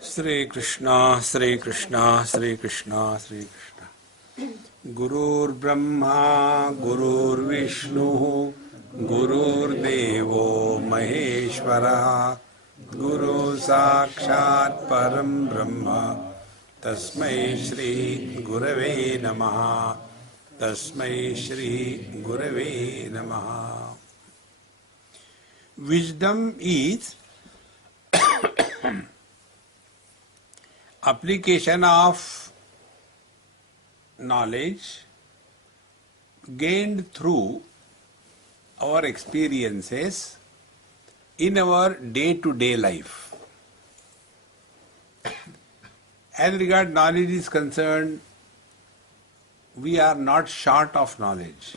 Shri Krishna, Shri Krishna, Shri Krishna, Shri Krishna. Gurur Brahma, Gurur Vishnu, Gurur Devo Maheshwara, Guru Sakshat Param Brahma, Tasmai Shri Gurave Namaha, Tasmai Shri Gurave Namaha. Wisdom is application of knowledge gained through our experiences in our day-to-day life. As regard knowledge is concerned, we are not short of knowledge.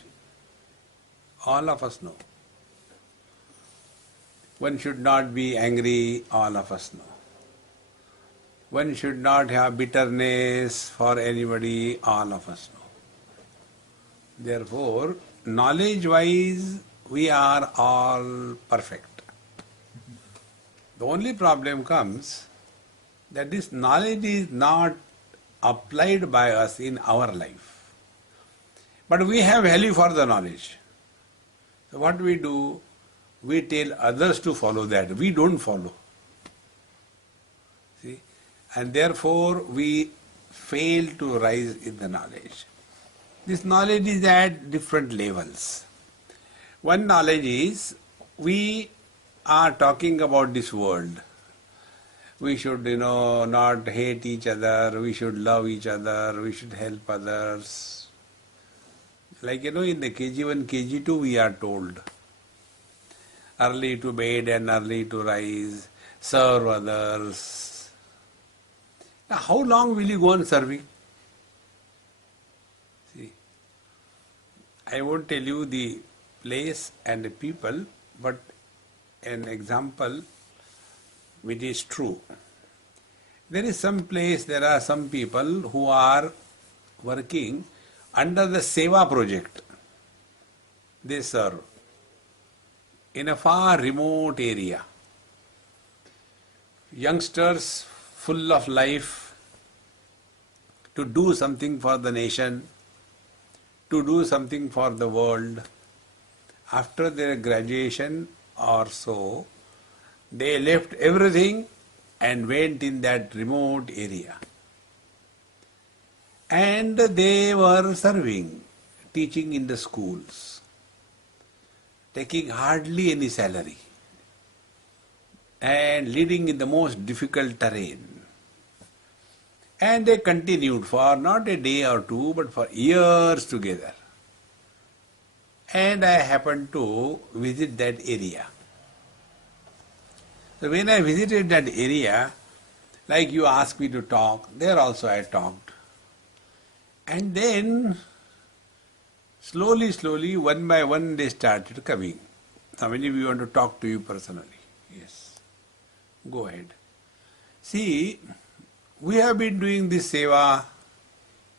All of us know. One should not be angry, all of us know. One should not have bitterness for anybody, all of us know. Therefore, knowledge-wise, we are all perfect. The only problem comes that this knowledge is not applied by us in our life. But we have value for the knowledge. So what we do? We tell others to follow that. We don't follow. See? And therefore we fail to rise in the knowledge. This knowledge is at different levels. One knowledge is, we are talking about this world. We should, not hate each other, we should love each other, we should help others. Like, in the KG1, KG2 we are told, early to bed and early to rise, serve others. Now, how long will you go on serving? See, I won't tell you the place and the people, but an example which is true. There is some place, there are some people who are working under the Seva project. They serve in a far remote area. Youngsters full of life to do something for the nation, to do something for the world. After their graduation or so, they left everything and went in that remote area. And they were serving, teaching in the schools, taking hardly any salary, and leading in the most difficult terrain. And they continued for not a day or two, but for years together. And I happened to visit that area. So when I visited that area, like you asked me to talk, there also I talked. And then, slowly, one by one, they started coming. How many of you want to talk to you personally? Yes. Go ahead. See, we have been doing this seva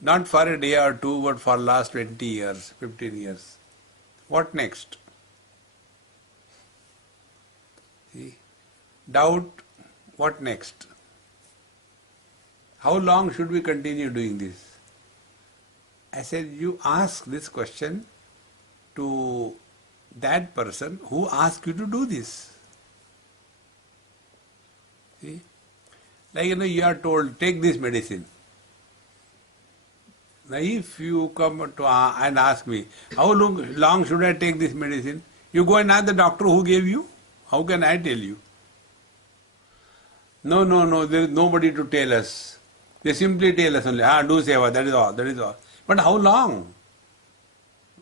not for a day or two, but for last 20 years, 15 years. What next? See? Doubt, what next? How long should we continue doing this? I said, you ask this question to that person who asked you to do this. See? Like, you are told, take this medicine. Now, if you come to and ask me, how long should I take this medicine? You go and ask the doctor who gave you. How can I tell you? No, there is nobody to tell us. They simply tell us only, do seva, that is all. But how long?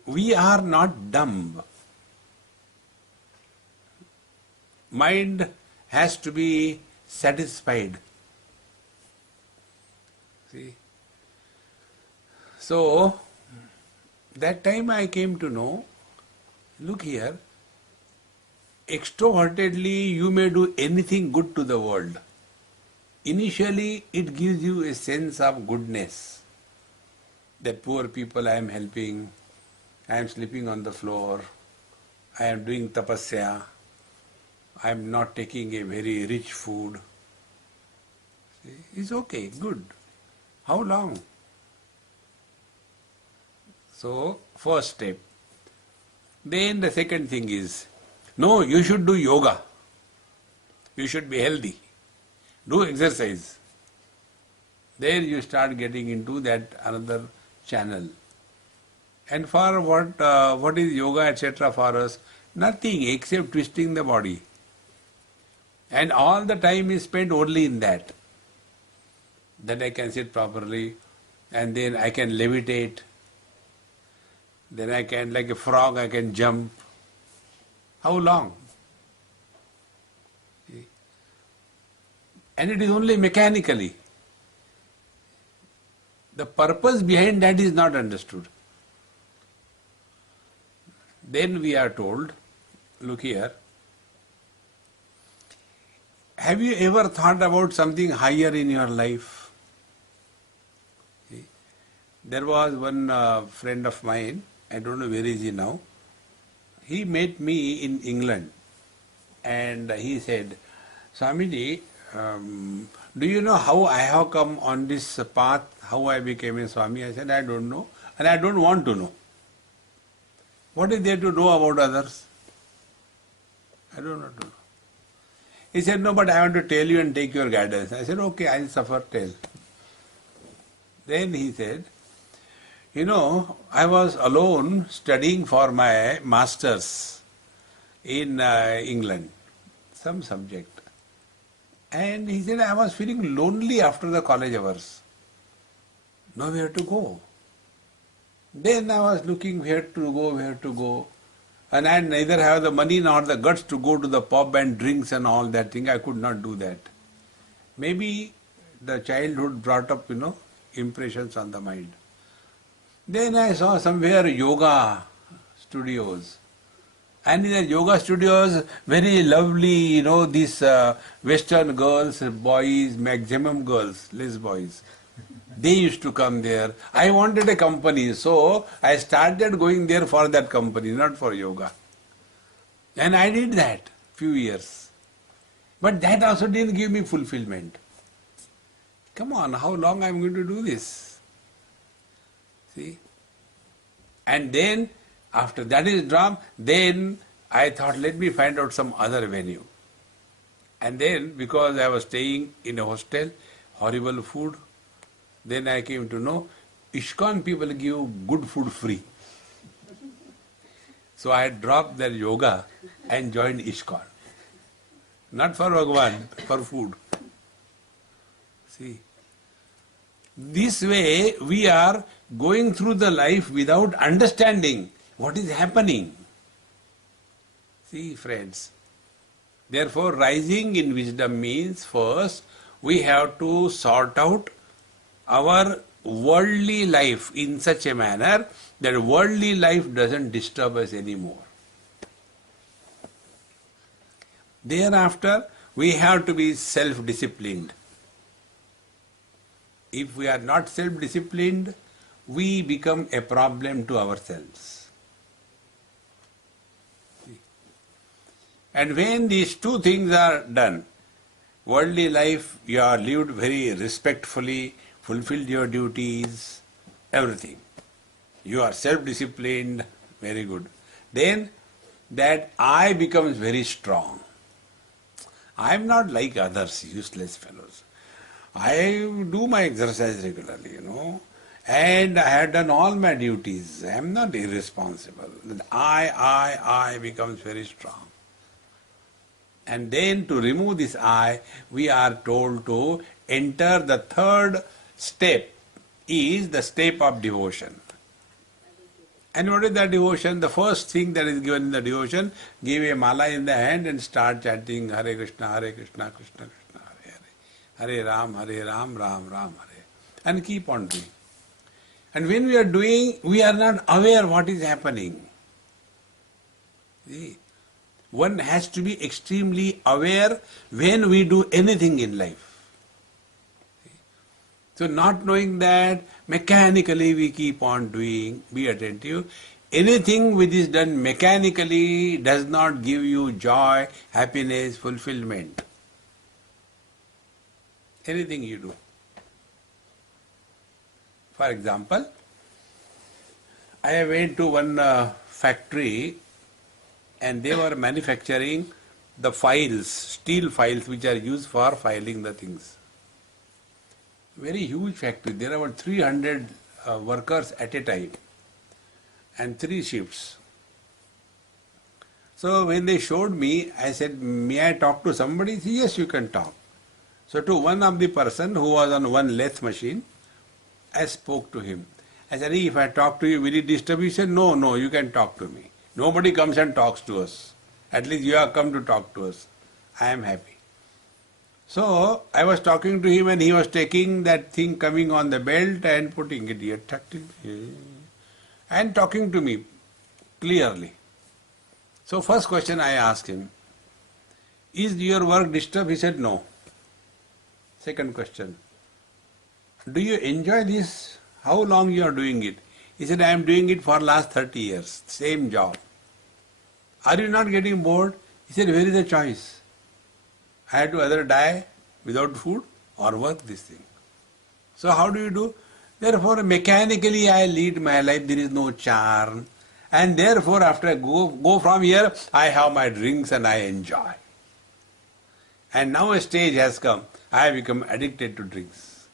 We are not dumb. Mind has to be satisfied. See? So, that time I came to know, look here, extrovertedly you may do anything good to the world. Initially, it gives you a sense of goodness. That poor people I am helping, I am sleeping on the floor, I am doing tapasya, I am not taking a very rich food, It's okay, good. How long? So, first step. Then the second thing is, no, you should do yoga. You should be healthy. Do exercise. There you start getting into that another channel. And for what is yoga, etc. for us? Nothing except twisting the body. And all the time is spent only in that. Then I can sit properly, and then I can levitate. Then I can, like a frog, I can jump. How long? And it is only mechanically. The purpose behind that is not understood. Then we are told, look here, have you ever thought about something higher in your life? There was one friend of mine, I don't know where is he now. He met me in England and he said, Swamiji, do you know how I have come on this path, how I became a Swami? I said, I don't know and I don't want to know. What is there to know about others? I don't want to know. He said, no, but I want to tell you and take your guidance. I said, okay, I'll suffer, tell. Then he said, you know, I was alone studying for my masters in England, some subject. And he said, I was feeling lonely after the college hours. Nowhere to go. Then I was looking where to go. And I neither have the money nor the guts to go to the pub and drinks and all that thing. I could not do that. Maybe the childhood brought up, impressions on the mind. Then I saw somewhere yoga studios. And in the yoga studios, very lovely, these Western girls, boys, maximum girls, less boys. They used to come there. I wanted a company, so I started going there for that company, not for yoga. And I did that few years. But that also didn't give me fulfillment. Come on, how long I'm going to do this? See? And then, after that is dropped, then I thought, let me find out some other venue. And then, because I was staying in a hostel, horrible food, then I came to know ISKCON people give good food free. So I dropped their yoga and joined ISKCON. Not for Bhagavan, for food. See, this way we are going through the life without understanding what is happening. See, friends, therefore rising in wisdom means first we have to sort out our worldly life in such a manner that worldly life doesn't disturb us anymore. Thereafter, we have to be self-disciplined. If we are not self-disciplined, we become a problem to ourselves. And when these two things are done, worldly life, you are lived very respectfully, fulfilled your duties, everything. You are self-disciplined, very good. Then that I becomes very strong. I am not like others, useless fellows. I do my exercise regularly, and I have done all my duties. I am not irresponsible. I becomes very strong. And then to remove this I, we are told to enter the third step, is the step of devotion. And what is the devotion? The first thing that is given in the devotion, give a mala in the hand and start chanting Hare Krishna, Krishna Krishna, Hare Hare, Hare Ram, Ram Ram, Hare. And keep on doing. And when we are doing, we are not aware what is happening. See? One has to be extremely aware when we do anything in life. So not knowing that, mechanically we keep on doing, be attentive. Anything which is done mechanically does not give you joy, happiness, fulfillment. anything you do. For example, I went to one factory and they were manufacturing the files, steel files which are used for filing the things. Very huge factory. There are about 300 workers at a time and 3 shifts. So when they showed me, I said, may I talk to somebody? He said, yes, you can talk. So to one of the person who was on one lathe machine, I spoke to him. I said, if I talk to you, will it disturb you? He said, no, no, you can talk to me. Nobody comes and talks to us. At least you have come to talk to us. I am happy. So I was talking to him and he was taking that thing coming on the belt and putting it here, and talking to me clearly. So first question I asked him, is your work disturbed? He said, no. Second question, do you enjoy this? How long you are doing it? He said, I am doing it for last 30 years, same job. Are you not getting bored? He said, where is the choice? I had to either die without food or work this thing. So how do you do? Therefore, mechanically I lead my life, there is no charm. And therefore, after I go from here, I have my drinks and I enjoy. And now a stage has come, I have become addicted to drinks.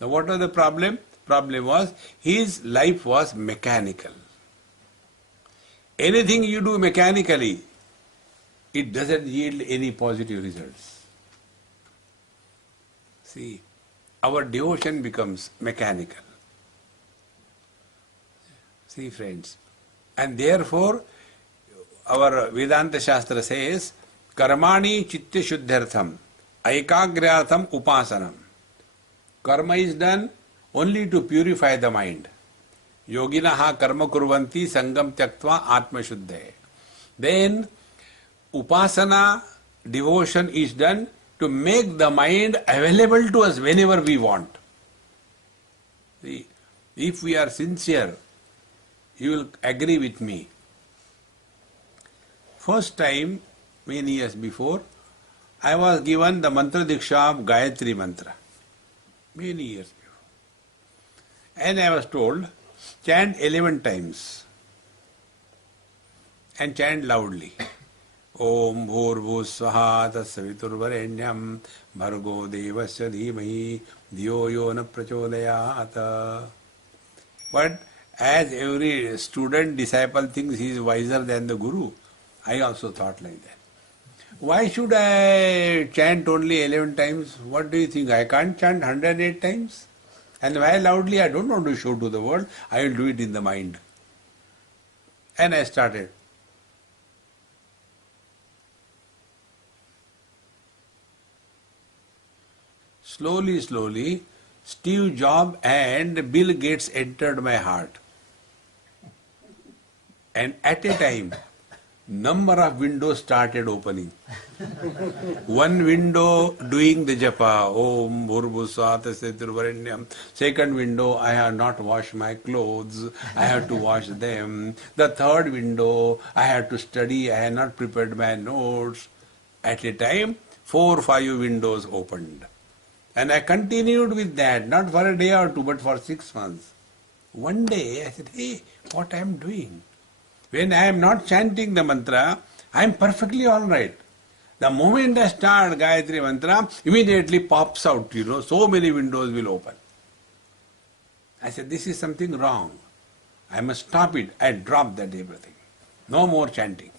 Now what was the problem? Problem was, his life was mechanical. Anything you do mechanically, it doesn't yield any positive results. See, our devotion becomes mechanical. See, friends. And therefore, our Vedanta Shastra says, Karmani chitta shuddhartham, aikagratham upasanam. Karma is done only to purify the mind. Yoginaha karma kurvanti sangam tyaktva atma shuddhe. Then, upasana, devotion is done to make the mind available to us whenever we want. See, if we are sincere, you will agree with me. First time, many years before, I was given the mantra diksha of Gayatri mantra. Many years before. And I was told, chant 11 times. And chant loudly. Om bhurvhu swaha tassaviturvarenyam bhargo devasya dhimahi dhiyo yo na prachodayat. But as every student, disciple thinks he is wiser than the Guru, I also thought like that. Why should I chant only 11 times? What do you think? I can't chant 108 times? And why loudly? I don't want to show to the world. I will do it in the mind. And I started. Slowly, slowly, Steve Jobs and Bill Gates entered my heart. And at a time, number of windows started opening. One window doing the japa, Om Bhurbhusvat Seturvarenyam. Second window, I have not washed my clothes, I have to wash them. The third window, I have to study, I have not prepared my notes. At a time, 4 or 5 windows opened. And I continued with that, not for a day or two, but for 6 months. One day, I said, hey, what I am doing? When I am not chanting the mantra, I am perfectly all right. The moment I start Gayatri mantra, immediately pops out, so many windows will open. I said, this is something wrong. I must stop it. I dropped that everything. No more chanting.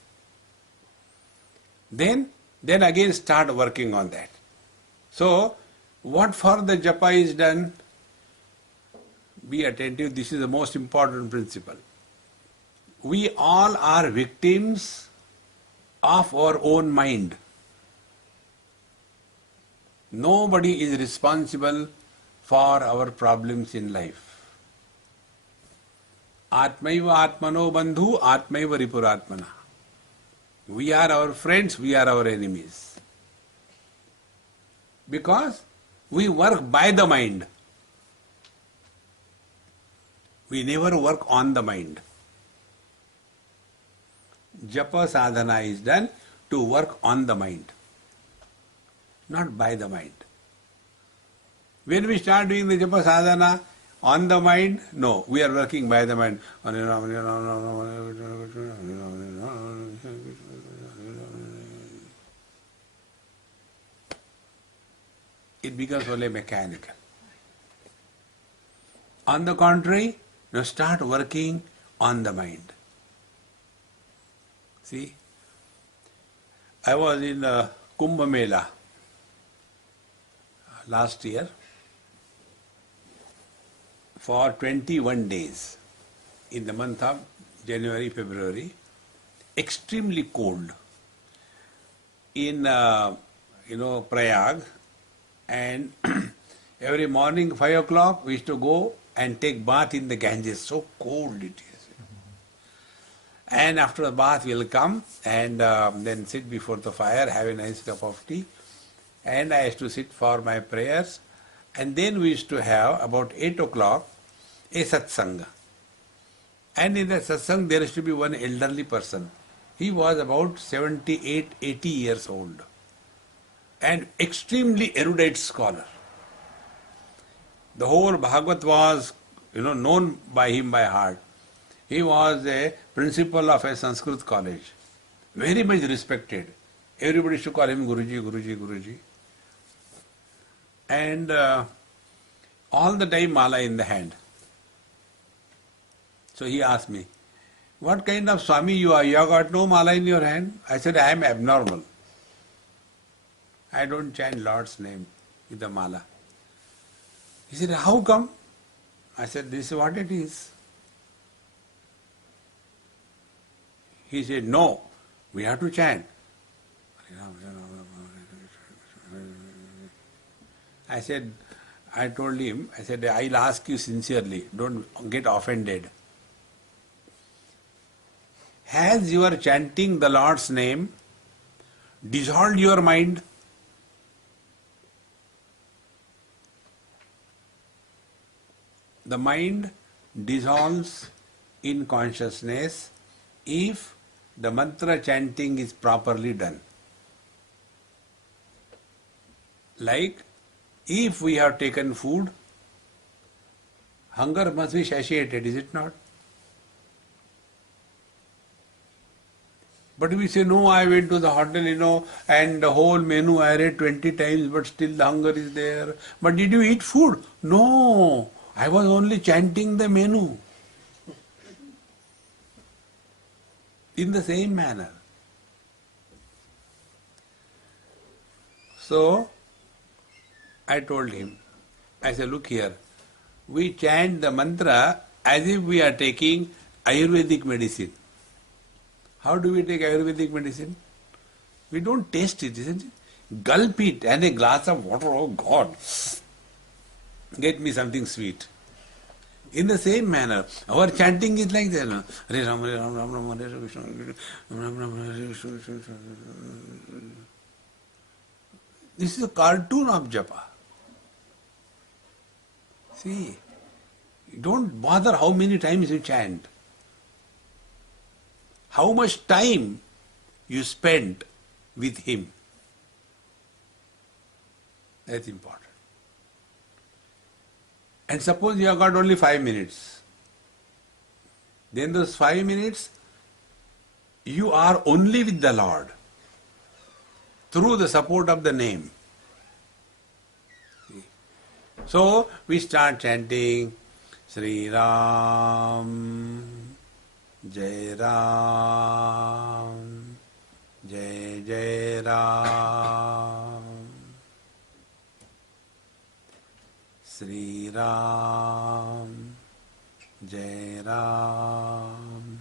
Then again start working on that. So, what for the japa is done? Be attentive, this is the most important principle. We all are victims of our own mind. Nobody is responsible for our problems in life. Atmaiva atmano bandhu, atmaiva ripuratmana. We are our friends, we are our enemies. Because we work by the mind. We never work on the mind. Japa sadhana is done to work on the mind, not by the mind. When we start doing the japa sadhana on the mind, no, we are working by the mind. It becomes only mechanical. On the contrary, now start working on the mind. See, I was in Kumbh Mela last year for 21 days in the month of January, February, extremely cold in Prayag, and every morning 5 o'clock we used to go and take bath in the Ganges. So cold it is. And after the bath we'll come and then sit before the fire, have a nice cup of tea, and I used to sit for my prayers. And then we used to have about 8 o'clock a satsanga. And in the satsang there used to be one elderly person. He was about 78, 80 years old and extremely erudite scholar. The whole Bhagavad was known by him by heart. He was a principal of a Sanskrit college, very much respected. Everybody used to call him Guruji, Guruji, Guruji. And all the time mala in the hand. So he asked me, what kind of Swami you are? You have got no mala in your hand? I said, I am abnormal. I don't chant Lord's name with the mala. He said, how come? I said, this is what it is. He said, no, we have to chant. I told him, I'll ask you sincerely, don't get offended. Has your chanting the Lord's name dissolved your mind? The mind dissolves in consciousness if the mantra chanting is properly done. Like, if we have taken food, hunger must be satiated, is it not? But we say, no, I went to the hotel, and the whole menu I read 20 times, but still the hunger is there. But did you eat food? No, I was only chanting the menu. In the same manner. So, I told him, I said, look here, we chant the mantra as if we are taking Ayurvedic medicine. How do we take Ayurvedic medicine? We don't taste it, isn't it? Gulp it and a glass of water, oh God, get me something sweet. In the same manner, our chanting is like that. Hare Ram, Hare Ram, Ram Ram, Hare Krishna, Ram Ram, Hare Krishna. This is a cartoon of japa. See, don't bother how many times you chant. How much time you spent with him. That's important. And suppose you have got only 5 minutes. Then those 5 minutes, you are only with the Lord through the support of the name. So we start chanting Sri Ram, Jai Ram, Jai Jai Ram, Sri Ram, Jai Ram,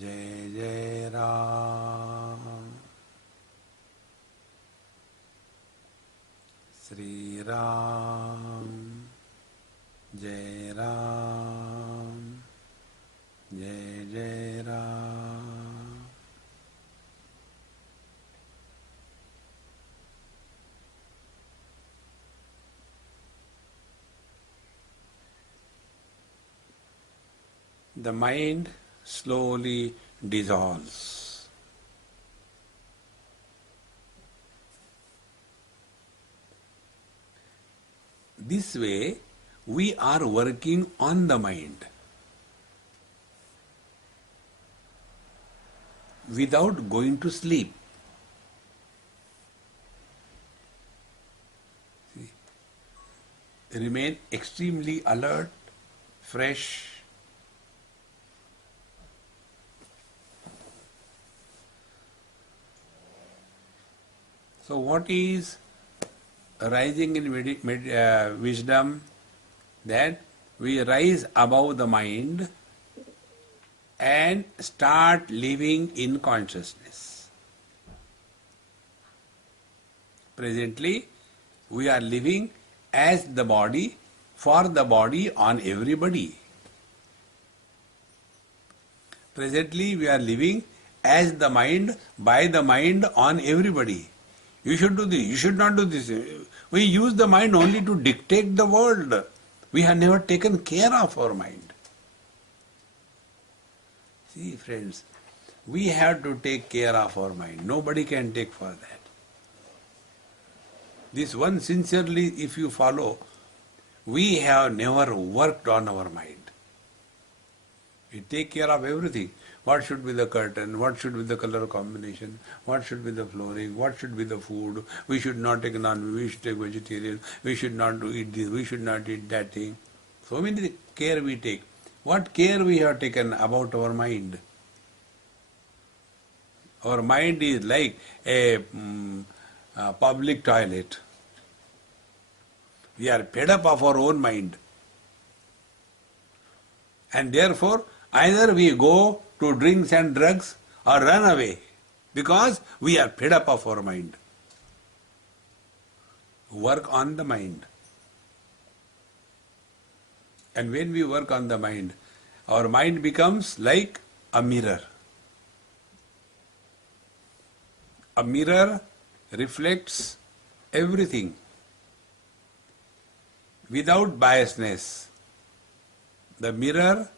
Jai Jai Ram, Sri Ram, Jai Ram, Jai Jai Ram. The mind slowly dissolves. This way, we are working on the mind without going to sleep. See? Remain extremely alert, fresh. So what is rising in wisdom? That we rise above the mind and start living in consciousness. Presently, we are living as the body, for the body, on everybody. Presently, we are living as the mind, by the mind, on everybody. You should do this, you should not do this. We use the mind only to dictate the world. We have never taken care of our mind. See, friends, we have to take care of our mind. Nobody can take for that. This one sincerely, if you follow, we have never worked on our mind. We take care of everything. What should be the curtain? What should be the color combination? What should be the flooring? What should be the food? We should not take non-veg, we should take vegetarian. We should not eat this, we should not eat that thing. So many care we take. What care we have taken about our mind? Our mind is like a public toilet. We are fed up of our own mind. And therefore, either we go to drinks and drugs or run away because we are fed up of our mind. Work on the mind. And when we work on the mind, our mind becomes like a mirror. A mirror reflects everything without biasness. The mirror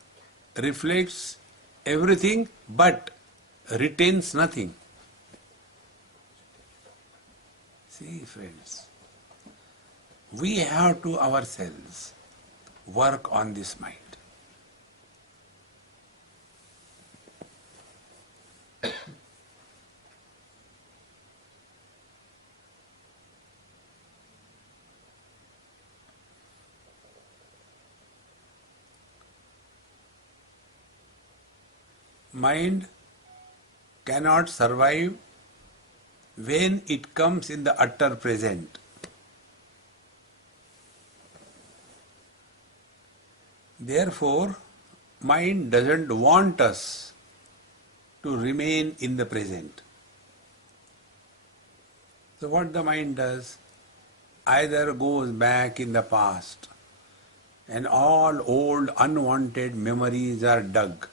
reflects everything but retains nothing. See, friends, we have to ourselves work on this mind. Mind cannot survive when it comes in the utter present. Therefore, mind doesn't want us to remain in the present. So what the mind does? Either goes back in the past and all old unwanted memories are dug.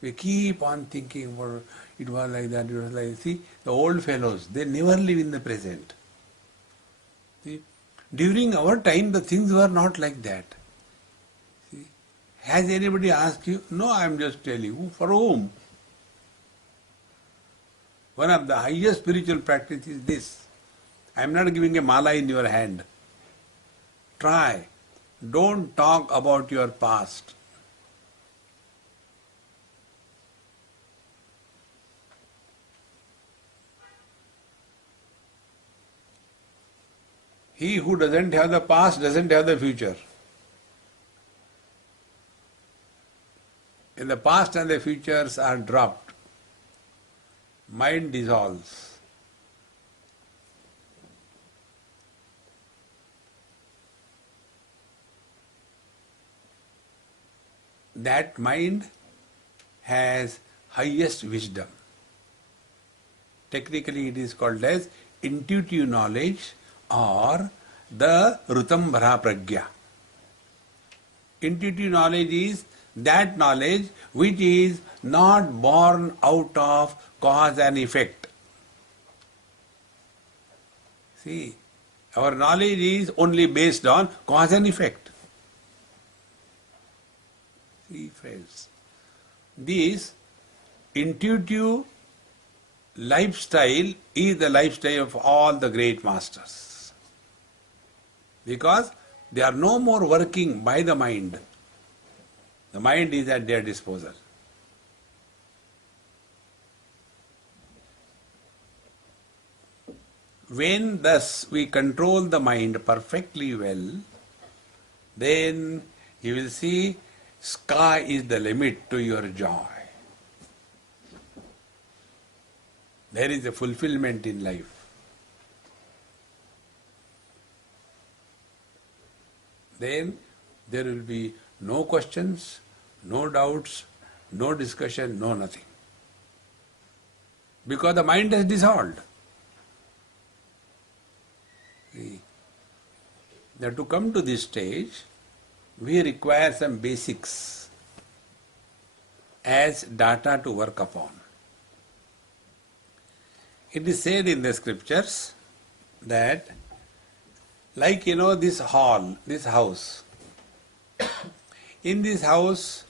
We keep on thinking, well, it was like that, it was like, see, the old fellows, they never live in the present. See, during our time, the things were not like that. See, has anybody asked you? No, I am just telling you. For whom? One of the highest spiritual practice is this. I am not giving a mala in your hand. Try. Don't talk about your past. He who doesn't have the past doesn't have the future. And the past and the futures are dropped. Mind dissolves. That mind has highest wisdom. Technically it is called as intuitive knowledge or the Rutambhara Pragya. Intuitive knowledge is that knowledge which is not born out of cause and effect. See, our knowledge is only based on cause and effect. See, friends, this intuitive lifestyle is the lifestyle of all the great masters. because they are no more working by the mind. The mind is at their disposal. When thus we control the mind perfectly well, then you will see sky is the limit to your joy. There is a fulfillment in life. Then there will be no questions, no doubts, no discussion, no nothing. Because the mind has dissolved. Now to come to this stage, we require some basics as data to work upon. It is said in the scriptures that, like this hall, this house, in this house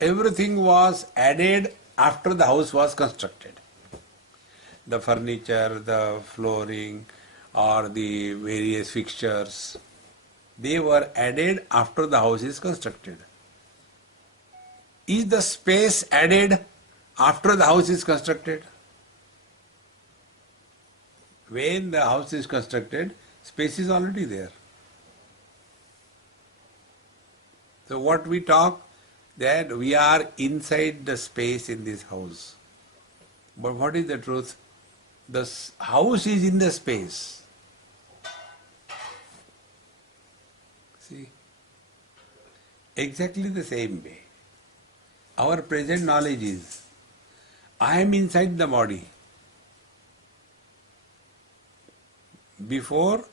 everything was added after the house was constructed. The furniture, the flooring, or the various fixtures, they were added after the house is constructed. Is the space added after the house is constructed? When the house is constructed, space is already there. So what we talk, that we are inside the space in this house. But what is the truth? The house is in the space. See, exactly the same way. Our present knowledge is, I am inside the body. Before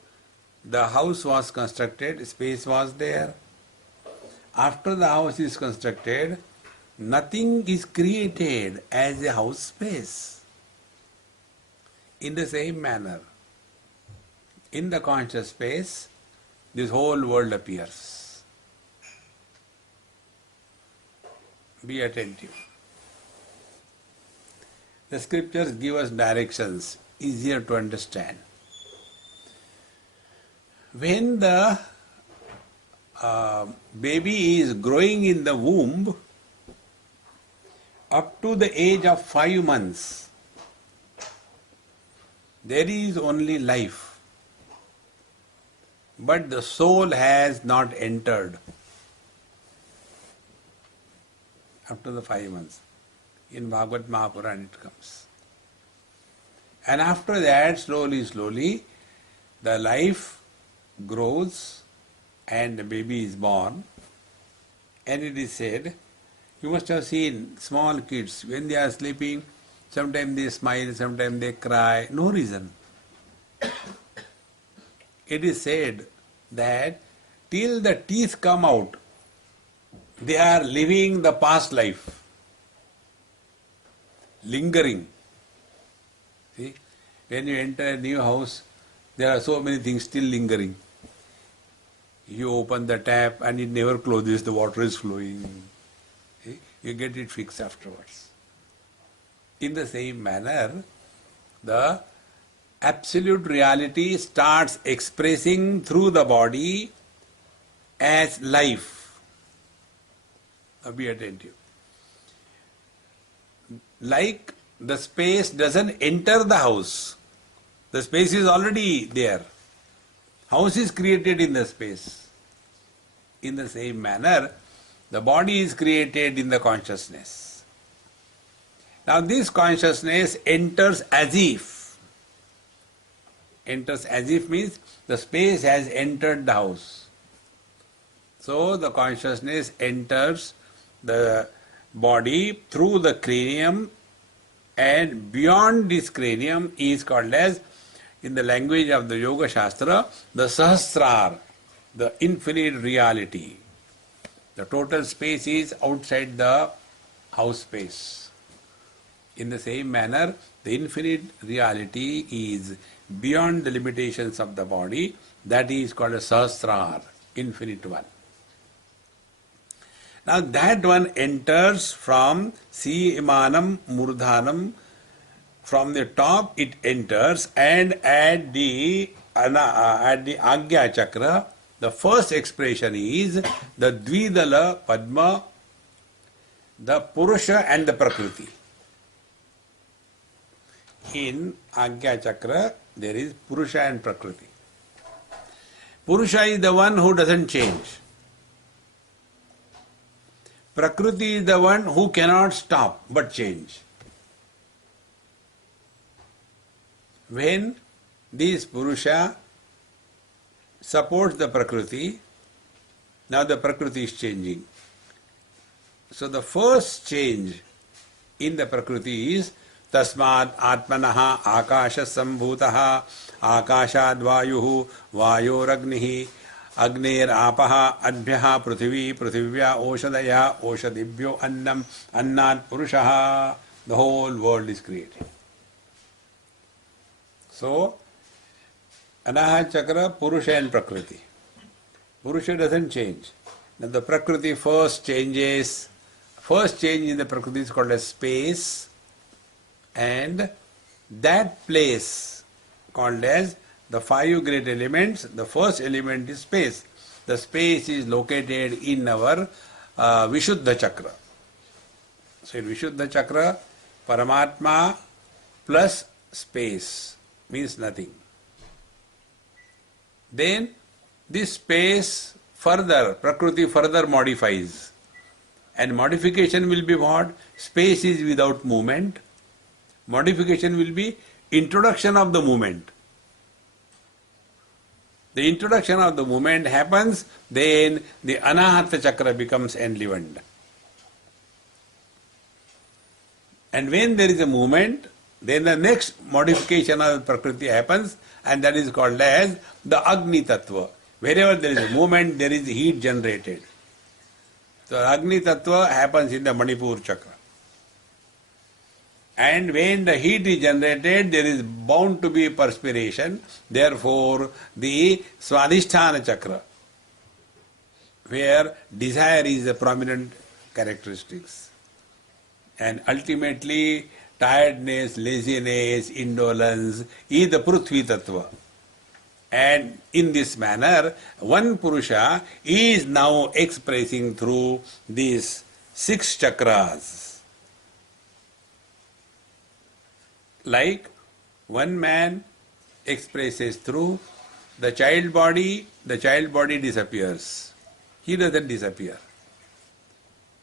the house was constructed, space was there. After the house is constructed, nothing is created as a house space. In the same manner, in the conscious space, this whole world appears. Be attentive. The scriptures give us directions, easier to understand. When the baby is growing in the womb, up to the age of 5 months, there is only life. But the soul has not entered after the 5 months. In Bhagavad Mahapuran it comes. And after that, slowly, the life grows and the baby is born. And it is said, you must have seen small kids, when they are sleeping, sometimes they smile, sometimes they cry, no reason. It is said that till the teeth come out, they are living the past life, lingering. See, when you enter a new house, there are so many things still lingering. You open the tap and it never closes, the water is flowing. See? You get it fixed afterwards. In the same manner, the absolute reality starts expressing through the body as life. Now be attentive. Like the space doesn't enter the house. The space is already there. House is created in the space. In the same manner, the body is created in the consciousness. Now this consciousness enters as if. Enters as if means the space has entered the house. So the consciousness enters the body through the cranium, and beyond this cranium is called as, in the language of the Yoga Shastra, the Sahasrar, the infinite reality. The total space is outside the house space. In the same manner, the infinite reality is beyond the limitations of the body. That is called a Sahasrar, infinite one. Now that one enters from Simanam Murdhanam. From the top it enters, and at the Agya Chakra The first expression is the Dvidala Padma, the Purusha and the Prakriti. In Agya Chakra, there is Purusha and Prakriti. Purusha is the one who doesn't change. Prakriti is the one who cannot stop but change. When this Purusha supports the Prakriti, now the Prakriti is changing. So the first change in the Prakriti is Tasmad Atmanaha Akasha Sambhutaha Akashad Vayuhu Vayoragnihi Agner Apaha Adbhyaha Prithvi Prithivya Oshadaya Oshadibhyo Annam Annad Purushaha. The whole world is created. So, Anahat Chakra, Purusha and Prakriti. Purusha doesn't change. Now the Prakriti first changes. First change in the Prakriti is called as space, and that place called as the five great elements. The first element is space. The space is located in our Vishuddha Chakra. So in Vishuddha Chakra, Paramatma plus space means nothing. Then this space further, Prakriti further modifies. And modification will be what? Space is without movement. Modification will be introduction of the movement. The introduction of the movement happens, then the Anahata Chakra becomes enlivened. And when there is a movement, then the next modification of Prakriti happens, and that is called as the Agni Tattva. Wherever there is a movement, there is heat generated. So Agni Tattva happens in the Manipur Chakra. And when the heat is generated, there is bound to be perspiration. Therefore, the Swadhisthana Chakra, where desire is a prominent characteristics. And ultimately, tiredness, laziness, indolence is the Prithvi Tattva. And in this manner, one Purusha is now expressing through these 6 chakras. Like one man expresses through the child body disappears. He doesn't disappear.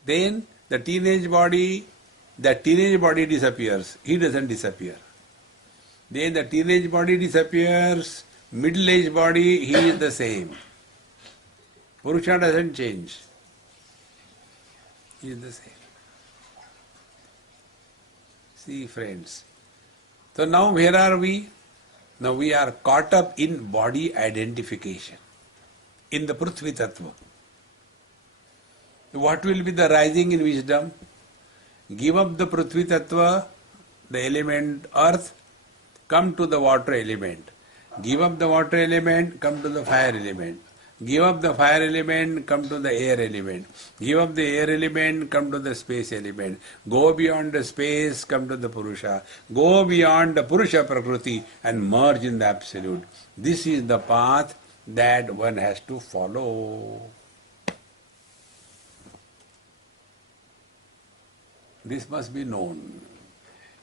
Then the teenage body disappears. He doesn't disappear. Then the teenage body disappears. Middle-aged body, he is the same. Purusha doesn't change. He is the same. See, friends. So now where are we? Now we are caught up in body identification, in the Prithvi Tattva. What will be the rising in wisdom? Give up the Prithvi Tattva, the element earth, come to the water element. Give up the water element, come to the fire element. Give up the fire element, come to the air element. Give up the air element, come to the space element. Go beyond the space, come to the Purusha. Go beyond the Purusha Prakriti and merge in the Absolute. This is the path that one has to follow. This must be known.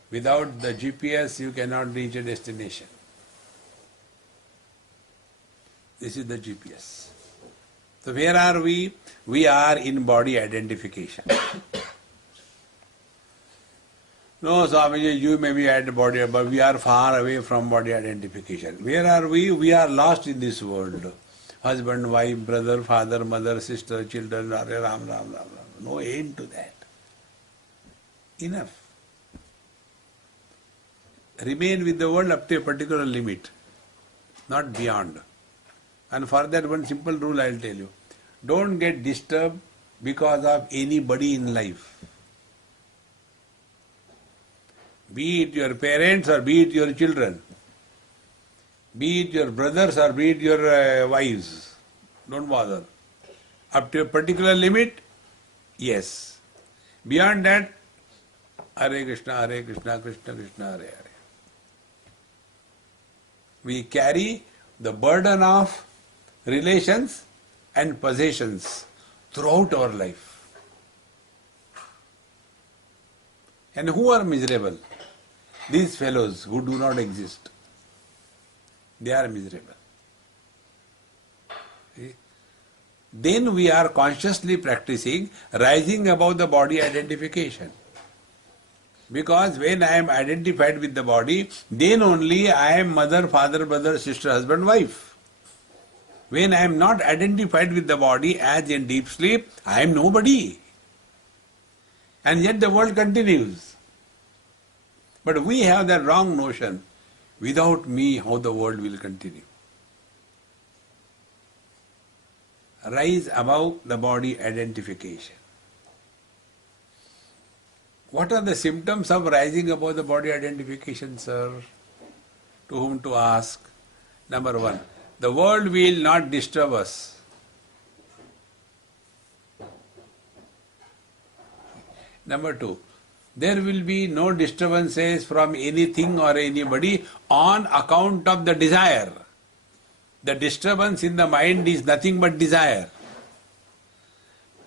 Without the GPS, you cannot reach a destination. This is the GPS. So where are we? We are in body identification. No, Swamiji, you may be at body, but we are far away from body identification. Where are we? We are lost in this world. Husband, wife, brother, father, mother, sister, children, Ram, Ram, Ram, Ram. No end to that. Enough. Remain with the world up to a particular limit, not beyond. And for that, one simple rule I will tell you. Don't get disturbed because of anybody in life. Be it your parents or be it your children. Be it your brothers or be it your wives. Don't bother. Up to a particular limit, yes. Beyond that, Hare Krishna, Krishna Krishna, Hare Hare. We carry the burden of relations and possessions throughout our life. And who are miserable? These fellows who do not exist. They are miserable. See? Then we are consciously practicing rising above the body identification. Because when I am identified with the body, then only I am mother, father, brother, sister, husband, wife. When I am not identified with the body as in deep sleep, I am nobody. And yet the world continues. But we have that wrong notion. Without me, how the world will continue? Rise above the body identification. What are the symptoms of rising above the body identification, sir? To whom to ask? Number one, the world will not disturb us. Number two, there will be no disturbances from anything or anybody on account of the desire. The disturbance in the mind is nothing but desire.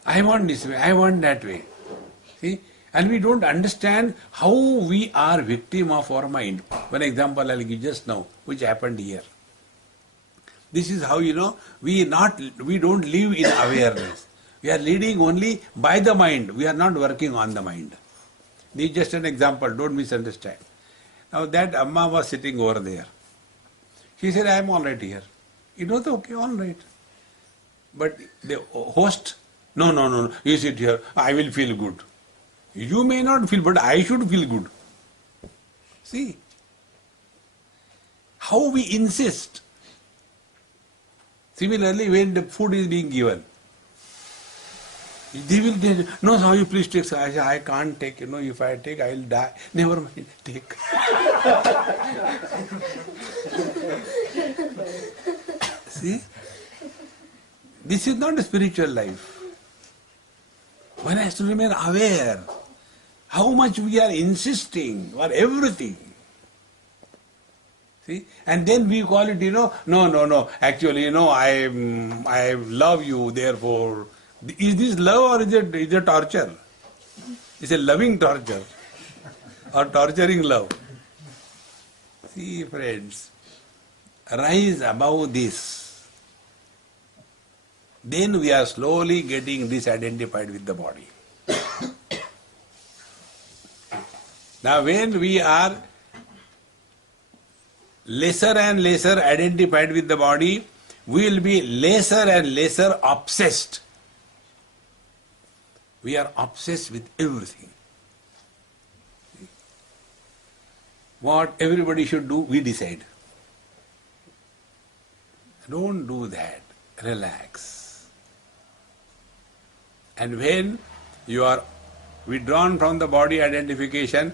I want this way, I want that way. See? And we don't understand how we are victim of our mind. One example I'll give just now, which happened here. This is how we don't live in awareness. We are leading only by the mind. We are not working on the mind. This is just an example, don't misunderstand. Now that Amma was sitting over there. She said, I am all right here. It was okay, all right. But the host, no, you sit here, I will feel good. You may not feel, but I should feel good. See, how we insist. Similarly, when the food is being given, they will say, no, how you please take. I say, I can't take, if I take, I will die. Never mind, take. See, this is not a spiritual life. One has to remain aware how much we are insisting for everything. See? And then we call it, no, actually, I love you, therefore. Is this love or is it torture? It's a loving torture or torturing love. See, friends, rise above this. Then we are slowly getting disidentified with the body. Now when we are lesser and lesser identified with the body, we will be lesser and lesser obsessed. We are obsessed with everything. What everybody should do, we decide. Don't do that. Relax. And when you are withdrawn from the body identification,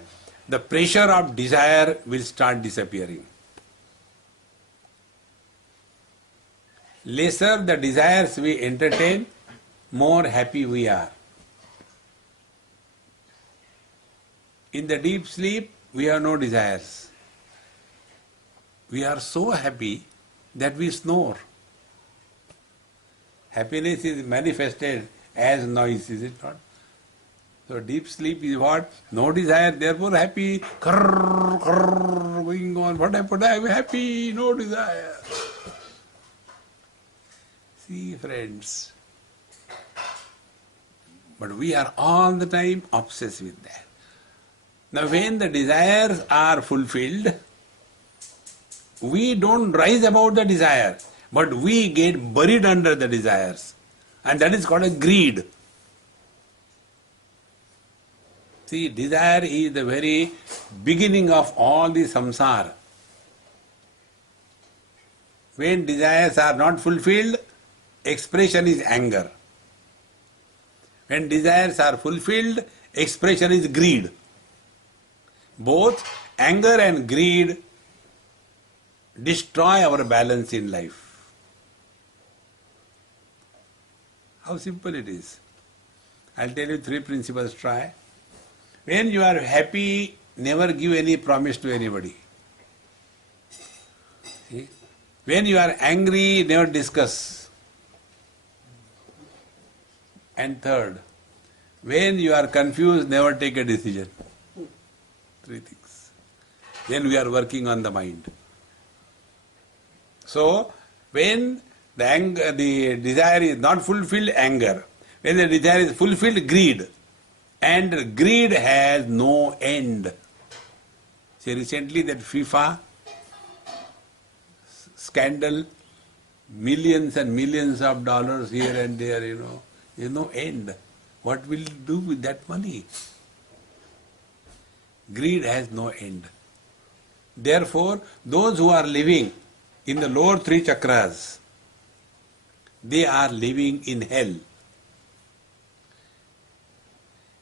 the pressure of desire will start disappearing. Lesser the desires we entertain, more happy we are. In the deep sleep, we have no desires. We are so happy that we snore. Happiness is manifested as noise, is it not? So deep sleep is what? No desire, therefore happy. Krrr, krrr, going on. What happened? I am happy, no desire. See, friends. But we are all the time obsessed with that. Now when the desires are fulfilled, we don't rise above the desire, but we get buried under the desires. And that is called a greed. See, desire is the very beginning of all the samsara. When desires are not fulfilled, expression is anger. When desires are fulfilled, expression is greed. Both anger and greed destroy our balance in life. How simple it is. I'll tell you 3 principles, try. When you are happy, never give any promise to anybody. See? When you are angry, never discuss. And third, when you are confused, never take a decision. Three things. Then we are working on the mind. So, when the desire is not fulfilled, anger. When the desire is fulfilled, greed. And greed has no end. See, recently that FIFA scandal, millions and millions of dollars here and there, there's no end. What will you do with that money? Greed has no end. Therefore, those who are living in the lower three chakras, they are living in hell.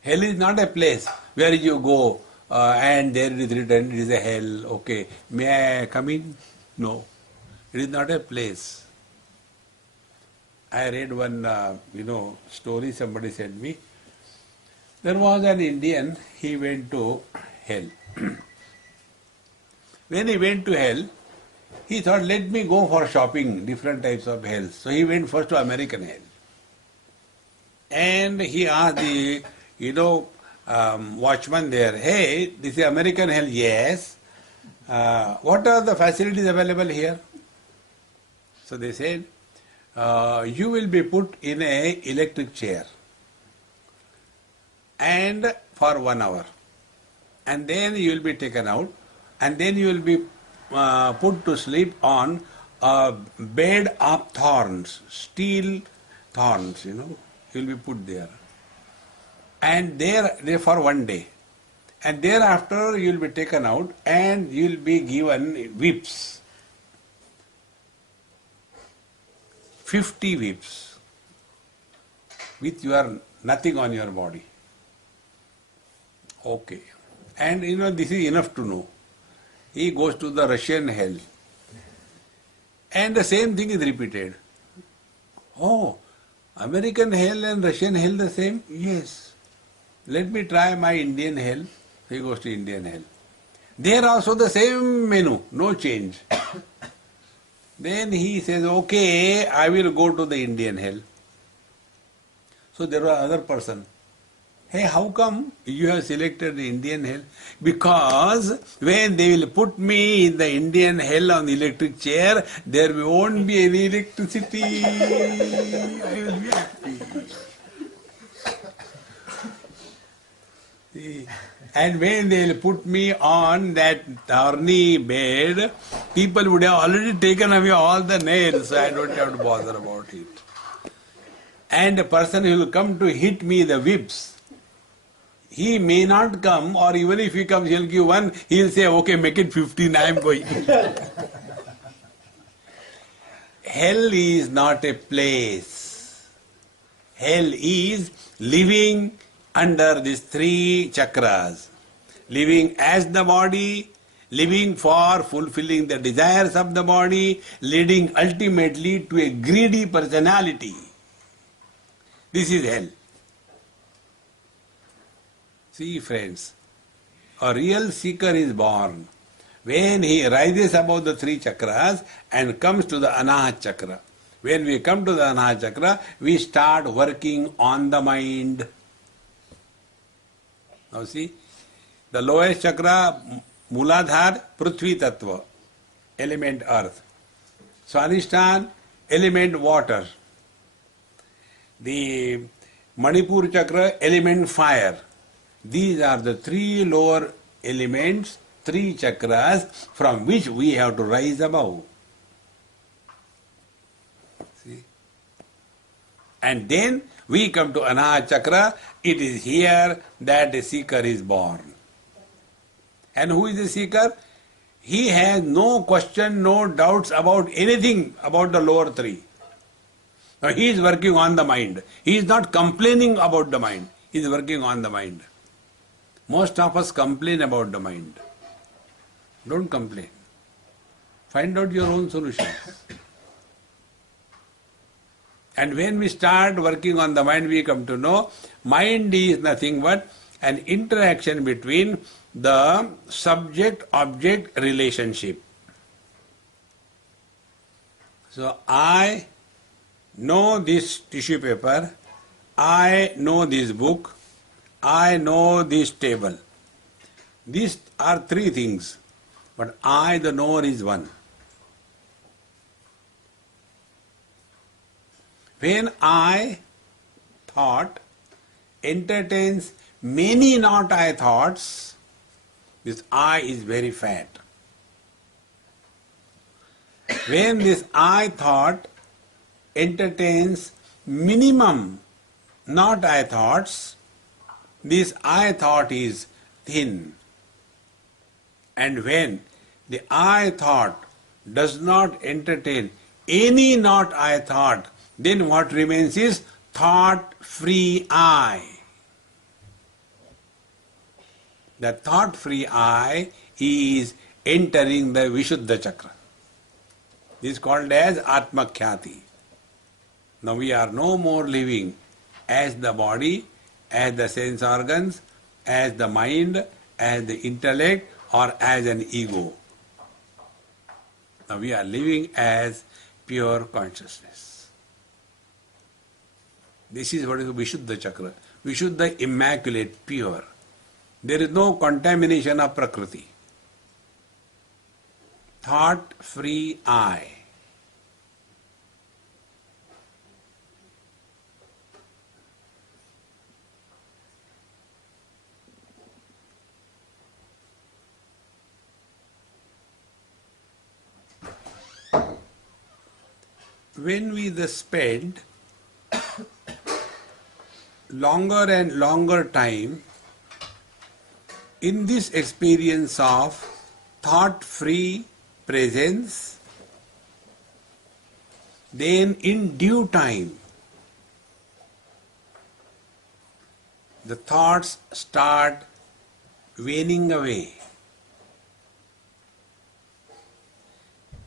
Hell is not a place where you go and there it is written, it is a hell. Okay, may I come in? No, it is not a place. I read one, story somebody sent me. There was an Indian, he went to hell. When he went to hell, he thought, let me go for shopping, different types of hells. So he went first to American hell. And he asked the, watchman there, hey, this is American hell? Yes. What are the facilities available here? So they said, you will be put in a electric chair and for 1 hour. And then you will be taken out and then you will be put to sleep on a bed of thorns, steel thorns, you will be put there. And there for 1 day. And thereafter you will be taken out and you will be given whips. 50 whips with nothing on your body. Okay. And this is enough to know. He goes to the Russian hell. And the same thing is repeated. Oh, American hell and Russian hell the same? Yes. Let me try my Indian hell. He goes to Indian hell. There also the same menu, no change. Then he says, okay, I will go to the Indian hell. So there was another person. Hey, how come you have selected the Indian hell? Because when they will put me in the Indian hell on the electric chair, there won't be any electricity. I will be happy. See? And when they will put me on that thorny bed, people would have already taken away all the nails, so I don't have to bother about it. And a person who will come to hit me the whips, he may not come, or even if he comes, he'll give one, he'll say, okay, make it 15, I am going. Hell is not a place. Hell is living under these three chakras. Living as the body, living for fulfilling the desires of the body, leading ultimately to a greedy personality. This is hell. See, friends, a real seeker is born when he rises above the three chakras and comes to the Anahat chakra. When we come to the Anahat chakra, we start working on the mind. Now see, the lowest chakra, Muladhar, Prithvi Tattva, element earth. Swadhisthana, element water. The Manipur chakra, element fire. These are the three lower elements, three chakras from which we have to rise above. See? And then we come to Anahat chakra. It is here that a seeker is born. And who is the seeker? He has no question, no doubts about anything about the lower three. Now he is working on the mind. He is not complaining about the mind. He is working on the mind. Most of us complain about the mind. Don't complain. Find out your own solutions. And when we start working on the mind, we come to know mind is nothing but an interaction between the subject-object relationship. So I know this tissue paper, I know this book, I know this table. These are three things, but I, the knower, is one. When I, thought, entertains many not I thoughts, this I is very fat. When this I thought entertains minimum not I thoughts, this I thought is thin. And when the I thought does not entertain any not I thought, then what remains is thought-free I. The thought-free I is entering the Vishuddha Chakra. This is called as Atmakhyati. Now we are no more living as the body, as the sense organs, as the mind, as the intellect, or as an ego. Now we are living as pure consciousness. This is what is Vishuddha Chakra. Vishuddha, immaculate, pure. There is no contamination of Prakriti. Thought-free I. When we thus spend longer and longer time in this experience of thought-free presence, then in due time the thoughts start waning away.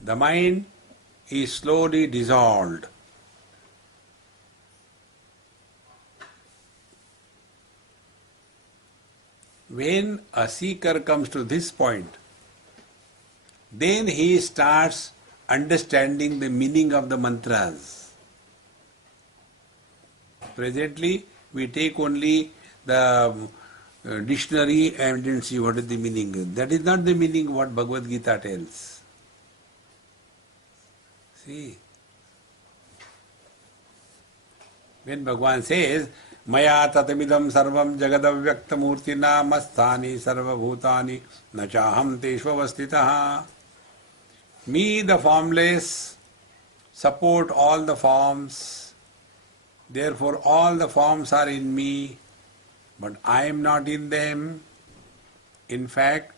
The mind is slowly dissolved. When a seeker comes to this point, then he starts understanding the meaning of the mantras. Presently, we take only the dictionary and then see what is the meaning. That is not the meaning what Bhagavad Gita tells. See, when Bhagavan says, Maya tatamidam sarvam jagadavyaktamurtina masthani sarvabhutani nachaham teshvavastitaha. Me, the formless, support all the forms. Therefore all the forms are in me, but I am not in them. In fact,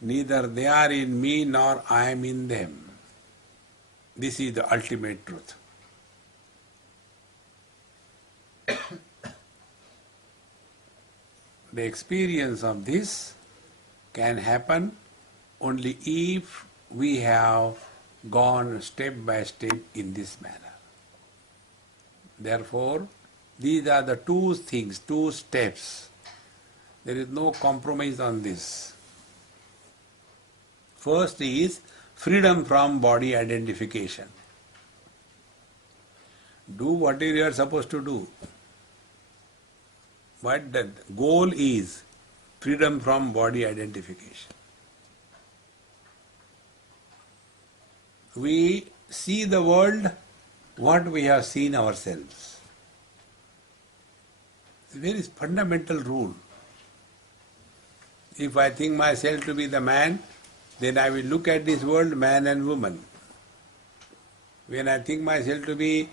neither they are in me nor I am in them. This is the ultimate truth. The experience of this can happen only if we have gone step by step in this manner. Therefore, these are the two things, two steps. There is no compromise on this. First is freedom from body identification. Do whatever you are supposed to do. But the goal is freedom from body identification. We see the world what we have seen ourselves. It's a very fundamental rule. If I think myself to be the man, then I will look at this world man and woman. When I think myself to be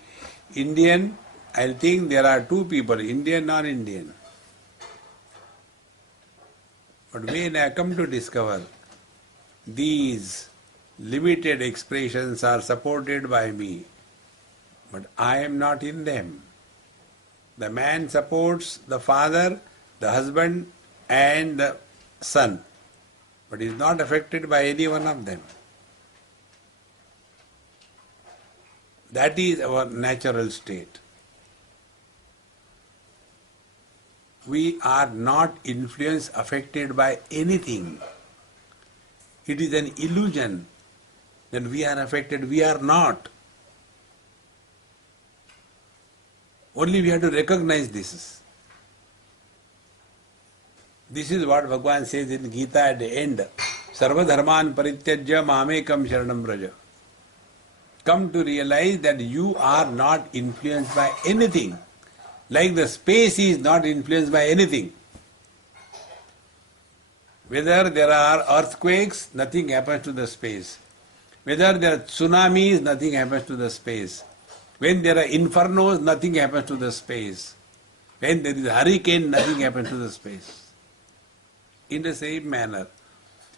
Indian, I'll think there are two people, Indian or Indian. But when I come to discover these limited expressions are supported by me, but I am not in them. The man supports the father, the husband and the son, but is not affected by any one of them. That is our natural state. We are not influenced, affected by anything. It is an illusion that we are affected. We are not. Only we have to recognize this. This is what Bhagavan says in Gita at the end. Sarva dharman parityajya mamekam sharanam braja. Come to realize that you are not influenced by anything. Like the space is not influenced by anything. Whether there are earthquakes, nothing happens to the space. Whether there are tsunamis, nothing happens to the space. When there are infernos, nothing happens to the space. When there is a hurricane, nothing happens to the space. In the same manner,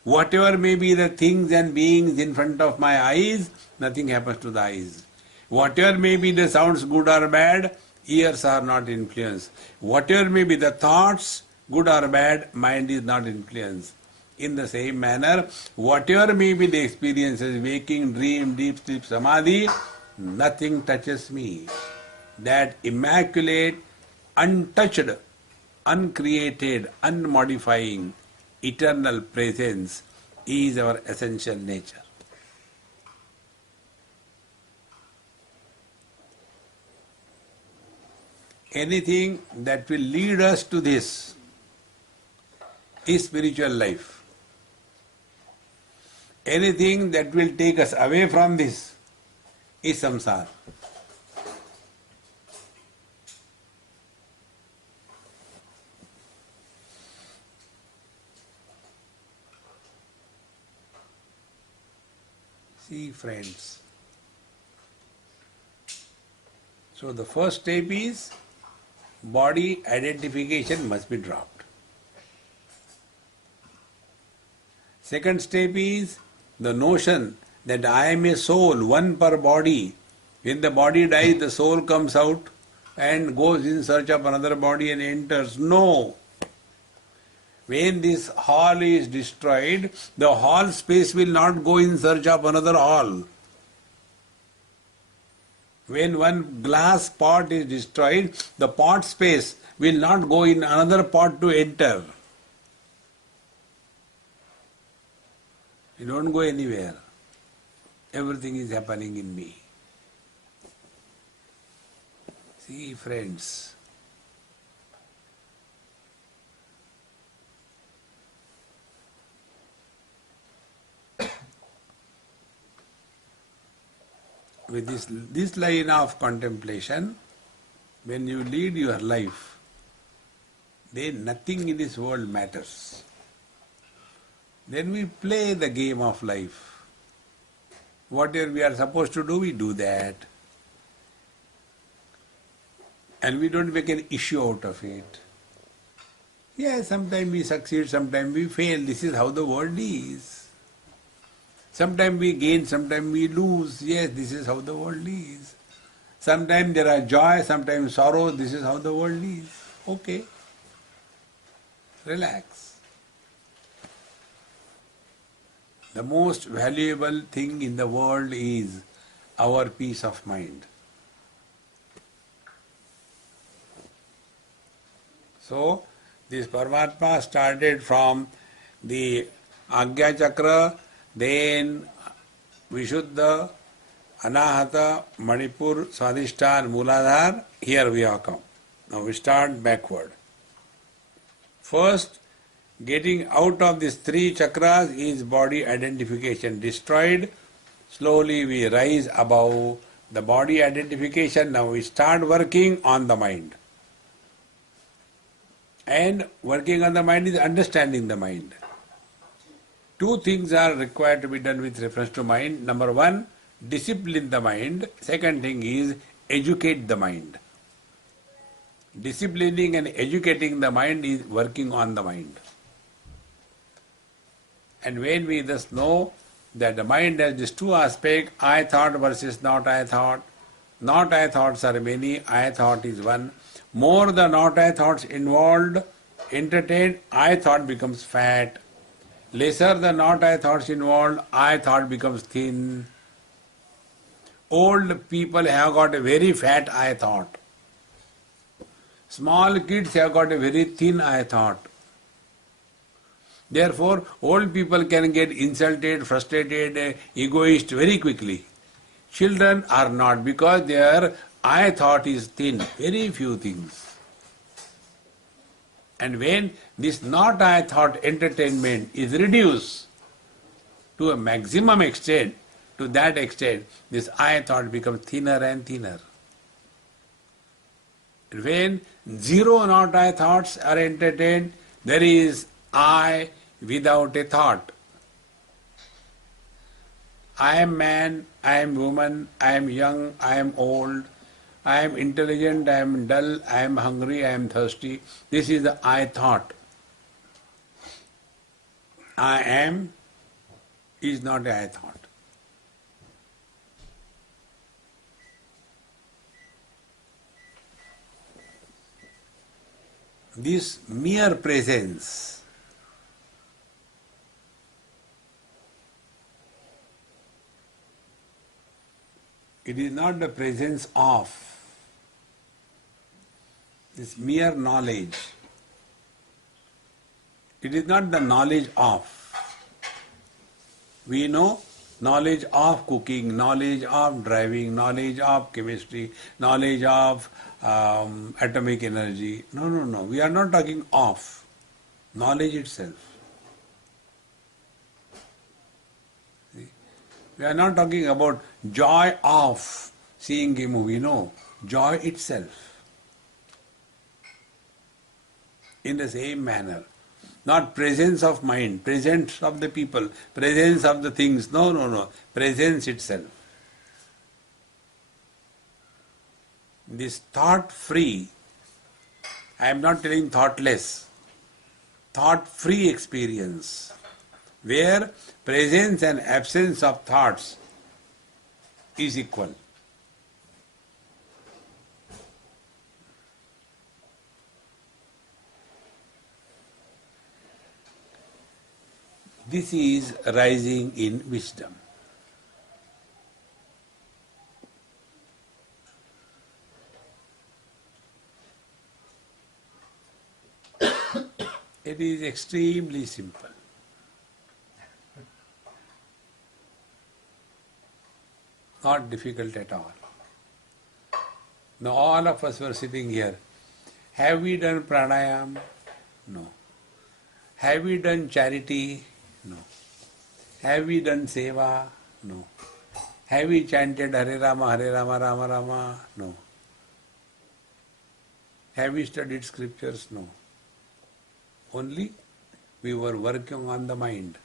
whatever may be the things and beings in front of my eyes, nothing happens to the eyes. Whatever may be the sounds, good or bad, ears are not influenced. Whatever may be the thoughts, good or bad, mind is not influenced. In the same manner, whatever may be the experiences, waking, dream, deep sleep, samadhi, nothing touches me. That immaculate, untouched, uncreated, unmodifying, eternal presence is our essential nature. Anything that will lead us to this is spiritual life. Anything that will take us away from this is samsara. See, friends. So the first step is body identification must be dropped. Second step is the notion that I am a soul, one per body. When the body dies, the soul comes out and goes in search of another body and enters. No. When this hall is destroyed, the hall space will not go in search of another hall. When one glass pot is destroyed, the pot space will not go in another pot to enter. You don't go anywhere. Everything is happening in me. See, friends, with this line of contemplation, when you lead your life, then nothing in this world matters. Then we play the game of life. Whatever we are supposed to do, we do that. And we don't make an issue out of it. Yes, sometimes we succeed, sometimes we fail. This is how the world is. Sometimes we gain, sometimes we lose. Yes, this is how the world is. Sometimes there are joy, sometimes sorrow. This is how the world is. Okay. Relax. The most valuable thing in the world is our peace of mind. So, this Paramatma started from the Agya Chakra, then Vishuddha, Anahata, Manipur, Swadhisthana, Mooladhara. Here we have come. Now we start backward. First, getting out of these three chakras is body identification destroyed. Slowly we rise above the body identification. Now we start working on the mind. And working on the mind is understanding the mind. Two things are required to be done with reference to mind. Number one, discipline the mind. Second thing is educate the mind. Disciplining and educating the mind is working on the mind. And when we thus know that the mind has these two aspects, I thought versus not I thought. Not I thoughts are many, I thought is one. More the not I thoughts involved, entertained, I thought becomes fat. Lesser the not I thoughts involved, I thought becomes thin. Old people have got a very fat I thought. Small kids have got a very thin I thought. Therefore, old people can get insulted, frustrated, egoist very quickly. Children are not, because their I thought is thin, very few things. And when this not I thought entertainment is reduced to a maximum extent, to that extent, this I thought becomes thinner and thinner. When zero not I thoughts are entertained, there is I without a thought. I am man, I am woman, I am young, I am old, I am intelligent, I am dull, I am hungry, I am thirsty. This is the I thought. I am is not a I thought. This mere presence it is not the presence of, this mere knowledge. It is not the knowledge of. We know knowledge of cooking, knowledge of driving, knowledge of chemistry, knowledge of atomic energy. No. We are not talking of. Knowledge itself. See? We are not talking about joy of seeing a movie. No. Joy itself. In the same manner. Not presence of mind, presence of the people, presence of the things. No. Presence itself. This thought-free, I am not telling thoughtless, thought-free experience, where presence and absence of thoughts is equal. This is rising in wisdom. It is extremely simple. Not difficult at all. Now all of us were sitting here. Have we done pranayam? No. Have we done charity? No. Have we done seva? No. Have we chanted Hare Rama, Rama Rama? No. Have we studied scriptures? No. Only we were working on the mind.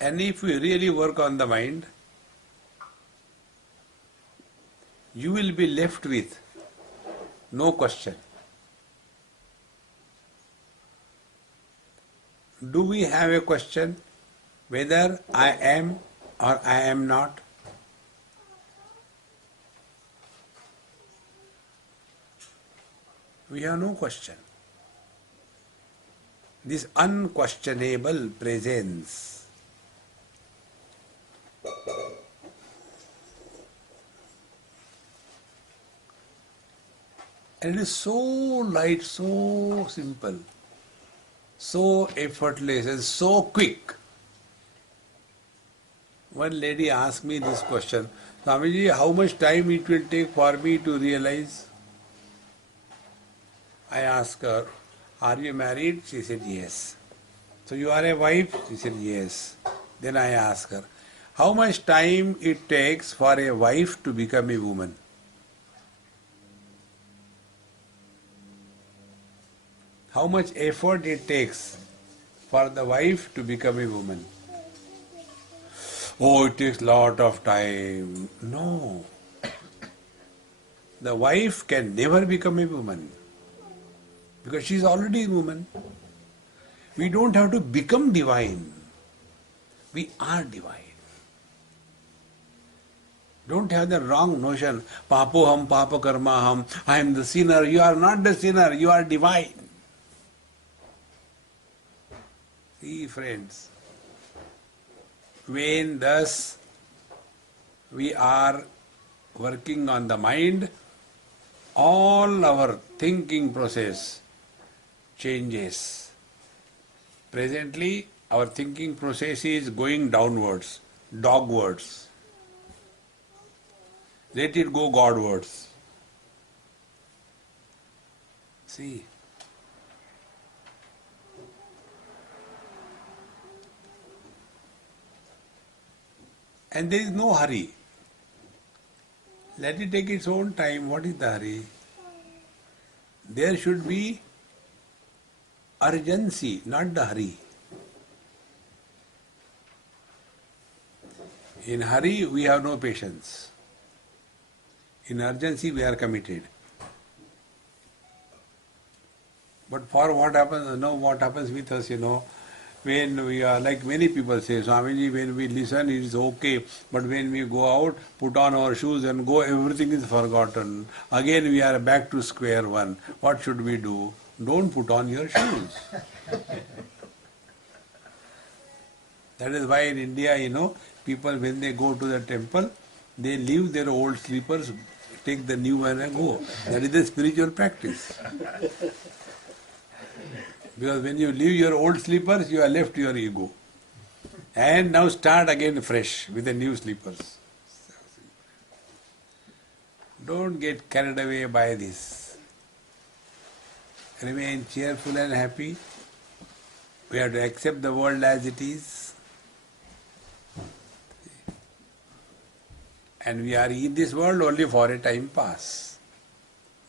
And if we really work on the mind, you will be left with no question. Do we have a question whether I am or I am not? We have no question. This unquestionable presence and it is so light, so simple, so effortless and so quick. One lady asked me this question, Swamiji, how much time it will take for me to realize? I asked her, are you married? She said, yes. So you are a wife? She said, yes. Then I asked her, how much time it takes for a wife to become a woman? How much effort it takes for the wife to become a woman? Oh, it takes lot of time. No. The wife can never become a woman because she is already a woman. We don't have to become divine. We are divine. Don't have the wrong notion. Papoham, papa karmaham. I am the sinner. You are not the sinner. You are divine. See, friends, when thus we are working on the mind, all our thinking process changes. Presently, our thinking process is going downwards, dogwards. Let it go Godwards. See. And there is no hurry. Let it take its own time. What is the hurry? There should be urgency, not the hurry. In hurry, we have no patience. In urgency, we are committed. But for what happens, what happens with us, when we are, like many people say, Swamiji, when we listen, it is okay, but when we go out, put on our shoes and go, everything is forgotten. Again, we are back to square one. What should we do? Don't put on your shoes. That is why in India, people, when they go to the temple, they leave their old slippers, take the new one and go. That is the spiritual practice. Because when you leave your old slippers, you have left your ego. And now start again fresh with the new slippers. Don't get carried away by this. Remain cheerful and happy. We have to accept the world as it is. And we are in this world only for a time pass.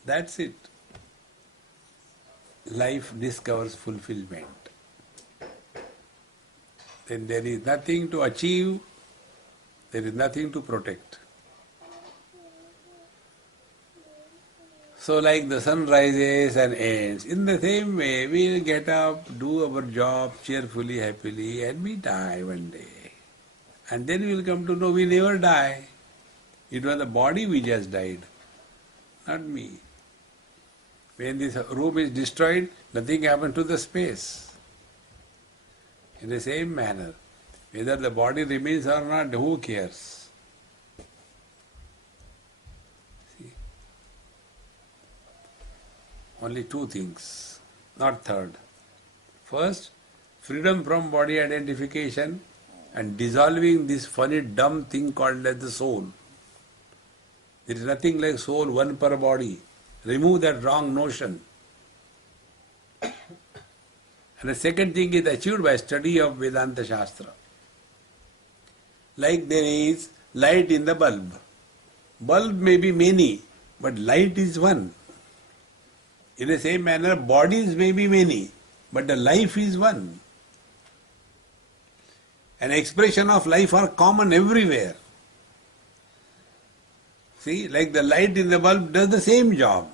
That's it. Life discovers fulfillment. Then there is nothing to achieve, there is nothing to protect. So like the sun rises and ends, in the same way we will get up, do our job cheerfully, happily, and we die one day. And then we will come to know we never die. It was the body we just died, not me. When this room is destroyed, nothing happens to the space. In the same manner, whether the body remains or not, who cares? See? Only two things, not third. First, freedom from body identification and dissolving this funny dumb thing called as the soul. There is nothing like soul, one per body. Remove that wrong notion. And the second thing is achieved by study of Vedanta Shastra. Like there is light in the bulb. Bulb may be many, but light is one. In the same manner, bodies may be many, but the life is one. An expression of life are common everywhere. See, like the light in the bulb does the same job.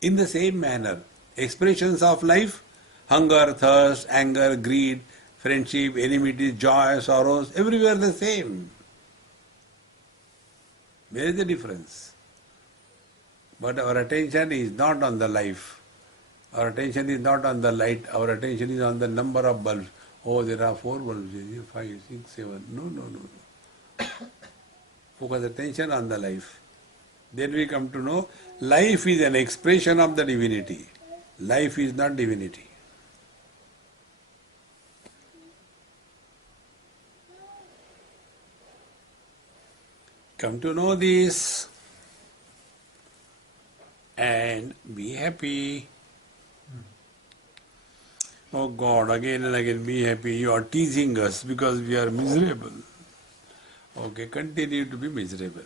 In the same manner, expressions of life, hunger, thirst, anger, greed, friendship, enmity, joy, sorrows, everywhere the same. Where is the difference? But our attention is not on the life. Our attention is not on the light. Our attention is on the number of bulbs. Oh, there are 4 bulbs, 5, 6, 7. No. Focus attention on the life. Then we come to know life is an expression of the divinity. Life is not divinity. Come to know this and be happy. Oh God, again and again be happy. You are teasing us because we are miserable. Okay, continue to be miserable.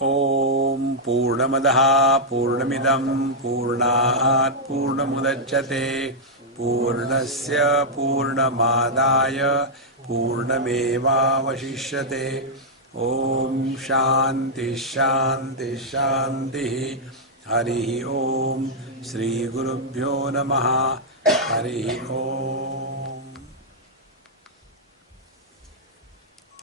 Om Purnamadaha Purnamidam Purnat Purnamudachyate Purnasya Purnamadaya Purnameva Vashishyate. Om Shanti Shanti Shanti. Harihi Om Sri Gurubhyo Namaha. Harihi Om.